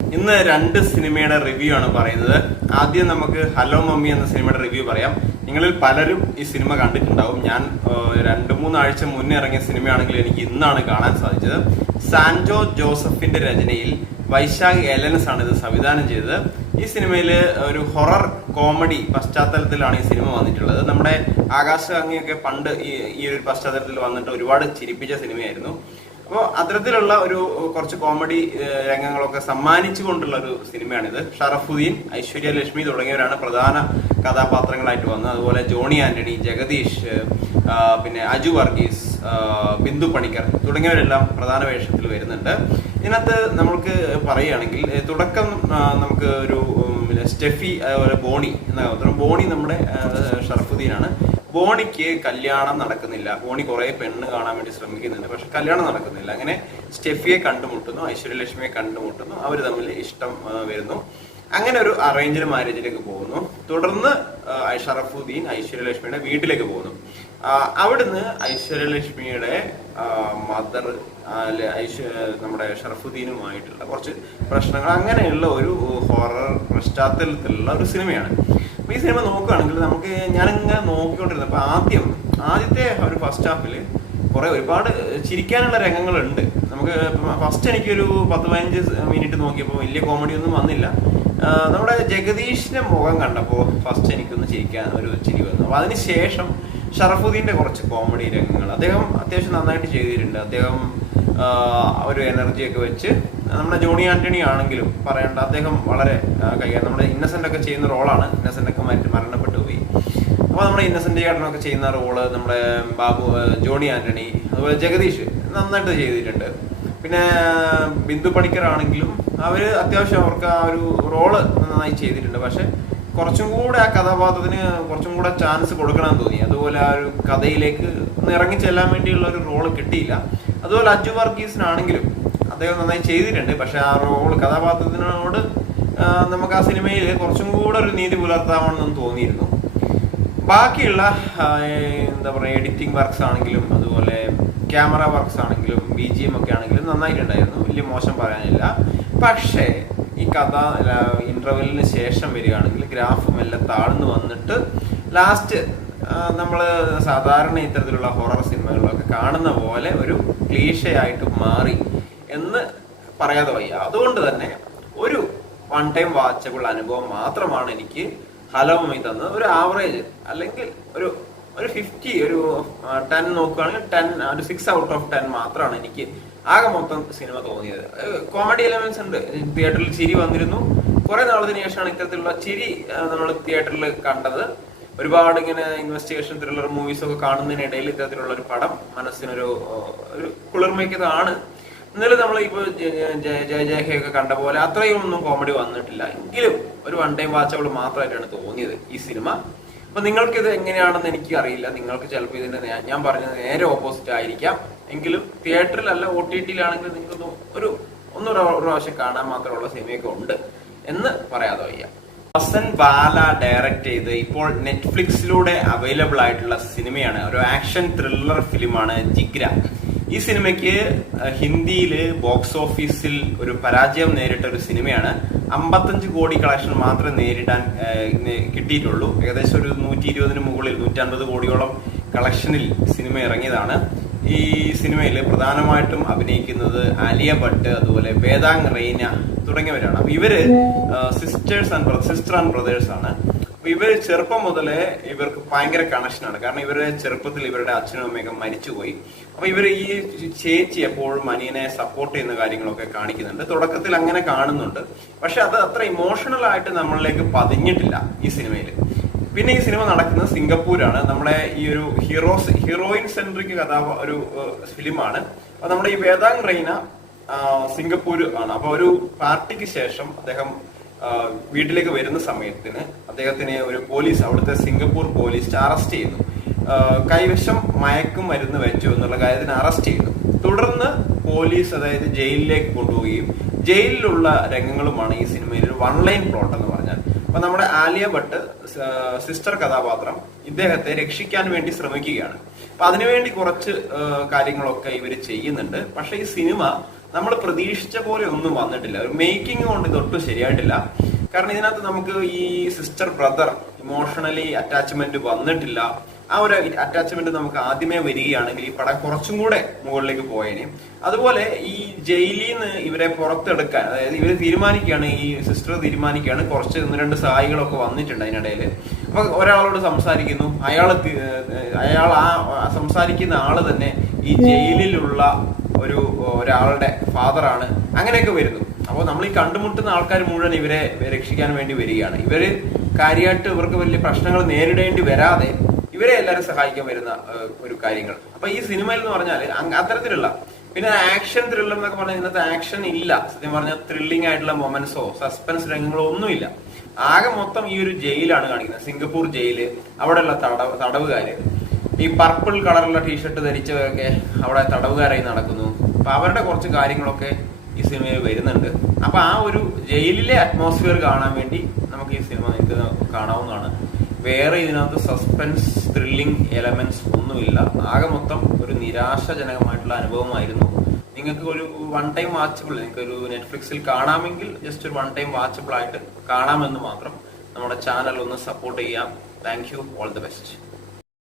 ഇന്ന് രണ്ട് സിനിമയുടെ റിവ്യൂ ആണ് പറയുന്നത്. ആദ്യം നമുക്ക് ഹലോ മമ്മി എന്ന സിനിമയുടെ റിവ്യൂ പറയാം. നിങ്ങളിൽ പലരും ഈ സിനിമ കണ്ടിട്ടുണ്ടാവും. ഞാൻ 2-3 ആഴ്ച മുന്നേ ഇറങ്ങിയ സിനിമയാണെങ്കിൽ എനിക്ക് ഇന്നാണ് കാണാൻ സാധിച്ചത്. സാൻജോ ജോസഫിന്റെ രചനയിൽ വൈശാഖ് എലൻസ് ആണ് ഇത് സംവിധാനം ചെയ്തത്. ഈ സിനിമയിൽ ഒരു ഹൊറർ കോമഡി പശ്ചാത്തലത്തിലാണ് ഈ സിനിമ വന്നിട്ടുള്ളത്. നമ്മുടെ ആകാശ് അങ്ങയൊക്കെ പണ്ട് ഈ ഒരു പശ്ചാത്തലത്തിൽ വന്നിട്ട് ഒരുപാട് ചിരിപ്പിച്ച സിനിമയായിരുന്നു. അപ്പോൾ അത്തരത്തിലുള്ള ഒരു കുറച്ച് കോമഡി രംഗങ്ങളൊക്കെ സമ്മാനിച്ചുകൊണ്ടുള്ള ഒരു സിനിമയാണിത്. ഷറഫുദ്ദീൻ, ഐശ്വര്യ ലക്ഷ്മി തുടങ്ങിയവരാണ് പ്രധാന കഥാപാത്രങ്ങളായിട്ട് വന്നത്. അതുപോലെ ജോണി ആന്റണി, ജഗദീഷ്, പിന്നെ അജു വർഗീസ്, ബിന്ദു പണിക്കർ തുടങ്ങിയവരെല്ലാം പ്രധാന വേഷത്തിൽ വരുന്നുണ്ട്. ഇതിനകത്ത് നമുക്ക് പറയുകയാണെങ്കിൽ തുടക്കം നമുക്ക് ഒരു സ്റ്റെഫി, അതുപോലെ ബോണി എന്ന കഥാപാത്രം. ബോണി നമ്മുടെ ഷറഫുദ്ദീനാണ്. ബോണിക്ക് കല്യാണം നടക്കുന്നില്ല. ബോണി കുറെ പെണ്ണ് കാണാൻ വേണ്ടി ശ്രമിക്കുന്നുണ്ട്, പക്ഷെ കല്യാണം നടക്കുന്നില്ല. അങ്ങനെ സ്റ്റെഫിയെ കണ്ടുമുട്ടുന്നു, ഐശ്വര്യലക്ഷ്മിയെ കണ്ടുമുട്ടുന്നു, അവർ തമ്മിൽ ഇഷ്ടം വരുന്നു. അങ്ങനെ ഒരു അറേഞ്ച്ഡ് മാരേജിലേക്ക് പോകുന്നു. തുടർന്ന് ഷറഫുദ്ദീൻ ഐശ്വര്യലക്ഷ്മിയുടെ വീട്ടിലേക്ക് പോകുന്നു. അവിടുന്ന് ഐശ്വര്യലക്ഷ്മിയുടെ മദർ നമ്മുടെ ഷറഫുദ്ദീനുമായിട്ടുള്ള കുറച്ച് പ്രശ്നങ്ങൾ, അങ്ങനെയുള്ള ഒരു ഹൊറർ പശ്ചാത്തലത്തിലുള്ള ഒരു സിനിമയാണ്. അപ്പൊ ഈ സിനിമ നോക്കുകയാണെങ്കിൽ നമുക്ക് ഞാനിങ്ങനെ നോക്കിക്കൊണ്ടിരുന്നപ്പോ ആദ്യത്തെ ഒരു ഫസ്റ്റ് ഹാഫില് ഒരുപാട് ചിരിക്കാനുള്ള രംഗങ്ങളുണ്ട്. നമുക്ക് ഫസ്റ്റ് എനിക്കൊരു 10-15 മിനിറ്റ് നോക്കിയപ്പോൾ വലിയ കോമഡി ഒന്നും വന്നില്ല. നമ്മുടെ ജഗദീഷിന്റെ മുഖം കണ്ടപ്പോൾ ഫസ്റ്റ് എനിക്കൊന്ന് ചിരിക്കാൻ ഒരു ചിരി വന്നു. അപ്പൊ അതിനുശേഷം ഷറഫുദ്ദീന്റെ കുറച്ച് കോമഡി രംഗങ്ങൾ അദ്ദേഹം അത്യാവശ്യം നന്നായിട്ട് ചെയ്തിട്ടുണ്ട്. അദ്ദേഹം ഒരു എനർജിയൊക്കെ വെച്ച്, നമ്മുടെ ജോണി ആന്റണി ആണെങ്കിലും പറയേണ്ട, അദ്ദേഹം വളരെ കൈകാര്യം. നമ്മുടെ ഇന്നസെന്റ് ഒക്കെ ചെയ്യുന്ന റോളാണ്. ഇന്നസെന്റ് ഒക്കെ മരണപ്പെട്ടു പോയി. അപ്പൊ നമ്മുടെ ഇന്നസെന്റ് ചേട്ടനൊക്കെ ചെയ്യുന്ന റോള് നമ്മുടെ ജോണി ആന്റണി, അതുപോലെ ജഗദീഷ് നന്നായിട്ട് ചെയ്തിട്ടുണ്ട്. പിന്നെ ബിന്ദു പണിക്കർ ആണെങ്കിലും അവര് അത്യാവശ്യം അവർക്ക് ആ ഒരു റോള് നന്നായി ചെയ്തിട്ടുണ്ട്. പക്ഷെ കുറച്ചും കൂടെ ആ കഥാപാത്രത്തിന് കുറച്ചും കൂടെ ചാൻസ് കൊടുക്കണമെന്ന് തോന്നി. അതുപോലെ ആ ഒരു കഥയിലേക്ക് ഒന്ന് ഇറങ്ങിച്ചെല്ലാൻ വേണ്ടിയുള്ള ഒരു റോള് കിട്ടിയില്ല. അതുപോലെ അജു വർഗീസിനാണെങ്കിലും അദ്ദേഹം നന്നായി ചെയ്തിട്ടുണ്ട്. പക്ഷെ ആ റോള് കഥാപാത്രത്തിനോട് നമുക്ക് ആ സിനിമയിൽ കുറച്ചും കൂടെ ഒരു നീതി പുലർത്താമെന്നൊന്നും തോന്നിയിരുന്നു. ബാക്കിയുള്ള എന്താ പറയുക, എഡിറ്റിംഗ് വർക്ക്സ് ആണെങ്കിലും അതുപോലെ ക്യാമറ വർക്ക്സ് ആണെങ്കിലും BGM ഒക്കെ ആണെങ്കിലും നന്നായിട്ടുണ്ടായിരുന്നു. വലിയ മോശം പറയാനില്ല. പക്ഷേ ഈ കഥ ഇന്റർവെല്ലിന് ശേഷം വരികയാണെങ്കിൽ ഗ്രാഫ് മെല്ലെ താഴ്ന്നു വന്നിട്ട് ലാസ്റ്റ് നമ്മൾ സാധാരണ ഇത്തരത്തിലുള്ള ഹൊറർ സിനിമകളിലൊക്കെ കാണുന്ന പോലെ ഒരു ക്ലീഷയായിട്ട് മാറി എന്ന് പറയാതെ വയ്യ. അതുകൊണ്ട് തന്നെ ഒരു വൺ ടൈം വാച്ചബിൾ അനുഭവം മാത്രമാണ് എനിക്ക് ഹലോ മമ്മി തന്നത്. ഒരു ആവറേജ് അല്ലെങ്കിൽ ഒരു 50, ഒരു 10 നോക്കുകയാണെങ്കിൽ 10, 6 ഔട്ട് ഓഫ് 10 മാത്രമാണ് എനിക്ക് ആകെ മൊത്തം സിനിമ തോന്നിയത്. കോമഡി എലമെന്റ്സ് ഉണ്ട്. തിയേറ്ററിൽ ചിരി വന്നിരുന്നു. കുറെ നാളത്തിന് ശേഷമാണ് ഇത്തരത്തിലുള്ള ചിരി നമ്മൾ തിയേറ്ററിൽ കണ്ടത്. ഒരുപാട് ഇങ്ങനെ ഇൻവെസ്റ്റിഗേഷൻ ത്രില്ലർ മൂവീസ് ഒക്കെ കാണുന്നതിനിടയിൽ ഇത്തരത്തിലുള്ള ഒരു പടം മനസ്സിനൊരു കുളിർമയ്ക്കതാണ്. എന്നാലും നമ്മൾ ഇപ്പോൾ ജയജയൊക്കെ കണ്ട പോലെ അത്രയും ഒന്നും കോമഡി വന്നിട്ടില്ല. എങ്കിലും ഒരു വൺ ടൈം വാച്ചബിൾ മാത്രമായിട്ടാണ് തോന്നിയത് ഈ സിനിമ. അപ്പൊ നിങ്ങൾക്കിത് എങ്ങനെയാണെന്ന് എനിക്ക് അറിയില്ല. നിങ്ങൾക്ക് ചിലപ്പോൾ ഇതിന്റെ ഞാൻ പറഞ്ഞത് നേരെ ഓപ്പോസിറ്റ് ആയിരിക്കാം. എങ്കിലും തിയേറ്ററിലല്ല, OTT-യിലാണെങ്കിൽ നിങ്ങൾക്ക് ഒരു പ്രാവശ്യം കാണാൻ മാത്രമുള്ള സിനിമയൊക്കെ ഉണ്ട് എന്ന് പറയാതെ വയ്യ. ഹസൻ ബാല ഡയറക്ട് ചെയ്ത് ഇപ്പോൾ നെറ്റ്ഫ്ലിക്സിലൂടെ അവൈലബിൾ ആയിട്ടുള്ള സിനിമയാണ്. ഒരു ആക്ഷൻ ത്രില്ലർ ഫിലിമാണ് ജിഗ്ര. ഈ സിനിമയ്ക്ക് ഹിന്ദിയില് ബോക്സ് ഓഫീസിൽ ഒരു പരാജയം നേരിട്ട ഒരു സിനിമയാണ്. 55 കോടി കളക്ഷൻ മാത്രമേ കിട്ടിയിട്ടുള്ളൂ. ഏകദേശം ഒരു 120-ന് മുകളിൽ 150 കോടിയോളം കളക്ഷനിൽ സിനിമ ഇറങ്ങിയതാണ്. ഈ സിനിമയിൽ പ്രധാനമായിട്ടും അഭിനയിക്കുന്നത് ആലിയ ഭട്ട്, അതുപോലെ വേദാങ് റെയ്ന തുടങ്ങിയവരാണ്. അപ്പൊ ഇവര് സിസ്റ്റർ ആൻഡ് ബ്രദേഴ്സ് ആണ്. അപ്പൊ ഇവര് ചെറുപ്പം മുതലേ ഇവർക്ക് ഭയങ്കര കണക്ഷനാണ്. കാരണം ഇവരുടെ ചെറുപ്പത്തിൽ ഇവരുടെ അച്ഛനും അമ്മയൊക്കെ മരിച്ചുപോയി. അപ്പൊ ഇവര് ഈ ചേച്ചി എപ്പോഴും അനിയനെ സപ്പോർട്ട് ചെയ്യുന്ന കാര്യങ്ങളൊക്കെ കാണിക്കുന്നുണ്ട്. തുടക്കത്തിൽ അങ്ങനെ കാണുന്നുണ്ട്. പക്ഷെ അത് അത്ര ഇമോഷണൽ ആയിട്ട് നമ്മളിലേക്ക് പതിഞ്ഞിട്ടില്ല ഈ സിനിമയിൽ. പിന്നെ ഈ സിനിമ നടക്കുന്നത് സിംഗപ്പൂരാണ്. നമ്മുടെ ഈ ഒരു ഹീറോയിൻ സെൻട്രിക് ഒരു ഫിലിമാണ്. അപ്പൊ നമ്മുടെ ഈ വേദാങ് റെയ്ന സിംഗപ്പൂർ ആണ്. അപ്പൊ ഒരു പാർട്ടിക്ക് ശേഷം അദ്ദേഹം വീട്ടിലേക്ക് വരുന്ന സമയത്തിന് അദ്ദേഹത്തിനെ ഒരു പോലീസ്, അവിടുത്തെ സിംഗപ്പൂർ പോലീസ് അറസ്റ്റ് ചെയ്യുന്നു. കൈവശം മയക്കുമരുന്ന് വെച്ചു എന്നുള്ള കാര്യത്തിന് അറസ്റ്റ് ചെയ്യുന്നു. തുടർന്ന് പോലീസ് അതായത് ജയിലിലേക്ക് കൊണ്ടുപോവുകയും ജയിലിലുള്ള രംഗങ്ങളുമാണ് ഈ സിനിമയിൽ ഒരു വൺ ലൈൻ പ്ലോട്ട് എന്ന് പറഞ്ഞാൽ. അപ്പൊ നമ്മുടെ ആലിയ ഭട്ട് സിസ്റ്റർ കഥാപാത്രം ഇദ്ദേഹത്തെ രക്ഷിക്കാൻ വേണ്ടി ശ്രമിക്കുകയാണ്. അപ്പൊ അതിനുവേണ്ടി കുറച്ച് കാര്യങ്ങളൊക്കെ ഇവർ ചെയ്യുന്നുണ്ട്. പക്ഷെ ഈ സിനിമ നമ്മൾ പ്രതീക്ഷിച്ച പോലെ ഒന്നും വന്നിട്ടില്ല. ഒരു മേക്കിംഗ് കൊണ്ട് ഇതൊട്ടും ശരിയായിട്ടില്ല. കാരണം ഇതിനകത്ത് നമുക്ക് ഈ സിസ്റ്റർ ബ്രദർ ഇമോഷണലി അറ്റാച്ച്മെന്റ് വന്നിട്ടില്ല. ആ ഒരു അറ്റാച്ച്മെന്റ് നമുക്ക് ആദ്യമേ വരികയാണെങ്കിൽ ഈ പടം കുറച്ചും കൂടെ മുകളിലേക്ക് പോയേനെ. അതുപോലെ ഈ ജയിലിൽ നിന്ന് ഇവരെ പുറത്തെടുക്കാൻ, അതായത് ഇവര് തീരുമാനിക്കുകയാണ്, ഈ സിസ്റ്റർ തീരുമാനിക്കുകയാണ്, കുറച്ച് 1-2 സഹായികളൊക്കെ വന്നിട്ടുണ്ട് അതിനിടയിൽ. അപ്പൊ ഒരാളോട് സംസാരിക്കുന്നു, അയാൾ ആ സംസാരിക്കുന്ന ആള് തന്നെ ഈ ജയിലിലുള്ള ഒരാളുടെ ഫാദറാണ്. അങ്ങനെയൊക്കെ വരുന്നു. അപ്പോൾ നമ്മൾ ഈ കണ്ടുമുട്ടുന്ന ആൾക്കാർ മുഴുവൻ ഇവരെ രക്ഷിക്കാൻ വേണ്ടി വരികയാണ്. ഇവര് കാര്യമായിട്ട് ഇവർക്ക് വലിയ പ്രശ്നങ്ങൾ നേരിടേണ്ടി വരാതെ ഇവരെ എല്ലാവരും സഹായിക്കാൻ വരുന്ന ഒരു കാര്യങ്ങൾ. അപ്പൊ ഈ സിനിമയിൽ എന്ന് പറഞ്ഞാൽ അത്തരത്തിലുള്ള, പിന്നെ ആക്ഷൻ ത്രില്ലർ എന്നൊക്കെ പറഞ്ഞാൽ ഇതിനകത്ത് ആക്ഷൻ ഇല്ല. സത്യം പറഞ്ഞാൽ ത്രില്ലിംഗ് ആയിട്ടുള്ള മൊമെന്റ്സോ സസ്പെൻസ് രംഗങ്ങളോ ഒന്നുമില്ല. ആകെ മൊത്തം ഈ ഒരു ജയിലാണ് കാണിക്കുന്നത്, സിംഗപ്പൂർ ജയില്. അവിടെയുള്ള തടവുകാര്, ഈ പർപ്പിൾ കളറുള്ള ടീഷർട്ട് ധരിച്ചവരൊക്കെ അവിടെ തടവുകാരായി നടക്കുന്നു. അപ്പൊ അവരുടെ കുറച്ച് കാര്യങ്ങളൊക്കെ ഈ സിനിമയിൽ വരുന്നുണ്ട്. അപ്പൊ ആ ഒരു ജയിലിലെ അറ്റ്മോസ്ഫിയർ കാണാൻ വേണ്ടി നമുക്ക് ഈ സിനിമ നിങ്ങൾക്ക് കാണാവുന്നതാണ്. വേറെ ഇതിനകത്ത് സസ്പെൻസ് ത്രില്ലിംഗ് എലമെന്റ്സ് ഒന്നുമില്ല. ആകെ മൊത്തം ഒരു നിരാശാജനകമായിട്ടുള്ള അനുഭവമായിരുന്നു. നിങ്ങൾക്ക് ഒരു വൺ ടൈം വാച്ചബിൾ, നിങ്ങൾക്ക് ഒരു നെറ്റ്ഫ്ലിക്സിൽ കാണാമെങ്കിൽ ജസ്റ്റ് ഒരു വൺ ടൈം വാച്ചബിൾ ആയിട്ട് കാണാമെന്ന് മാത്രം. നമ്മുടെ ചാനൽ ഒന്ന് സപ്പോർട്ട് ചെയ്യാം. Thank you. All the best.